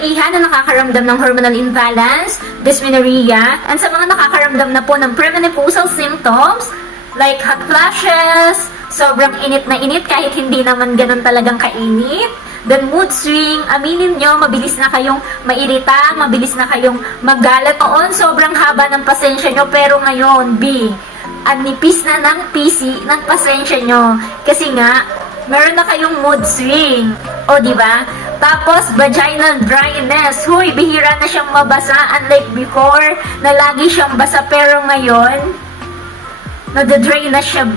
kababaihan na nakakaramdam ng hormonal imbalance, dysmenorrhea, and sa mga nakakaramdam na po ng premenopausal symptoms like hot flashes, sobrang init na init kahit hindi naman ganun talagang kainit, then mood swing, aminin nyo, mabilis na kayong mairita, mabilis na kayong magalit. Noon, sobrang haba ng pasensya nyo, pero ngayon, ang nipis na ng PC ng pasensya nyo. Kasi nga, meron na kayong mood swing. O, di ba? Tapos, vaginal dryness. Huy, bihira na siyang mabasa. Unlike before, na lagi siyang basa. Pero ngayon, nade-dry na siya,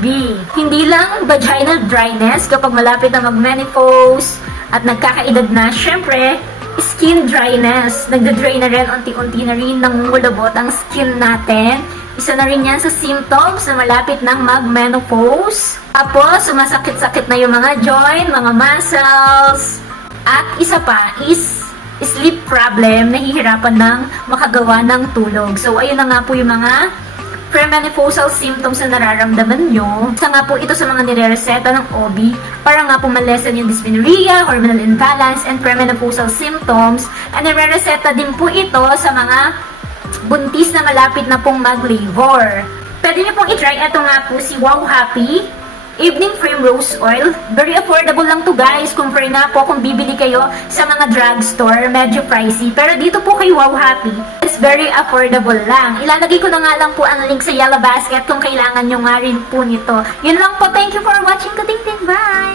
Hindi lang vaginal dryness kapag malapit na mag-menopause at nagkakaedad na. Syempre, skin dryness. Nagde-dry na rin, unti-unti na rin nangungulabot ang skin natin. Isa na rin yan sa symptoms na malapit ng mag-menopause. Tapos, sumasakit-sakit na yung mga joint, mga muscles. At isa pa is sleep problem, nahihirapan ng makagawa ng tulog. So, ayun na nga po yung mga premenopausal symptoms na nararamdaman nyo. Isa nga po ito sa mga nire-reseta ng OB para nga po malesen yung dysmenorrhea, hormonal imbalance, and premenopausal symptoms. And nire-reseta din po ito sa mga buntis na malapit na pong mag-labor. Pwede nyo pong i-try. Ito nga po si Wow Happy Evening Cream Rose Oil. Very affordable lang to, guys. Compare na po kung bibili kayo sa mga drugstore. Medyo pricey. Pero dito po kay Wow Happy, it's very affordable lang. Ilalagay ko na nga lang po ang link sa Yellow Basket kung kailangan nyo nga rin po nito. Yun lang po. Thank you for watching. Kuting-ting. Bye!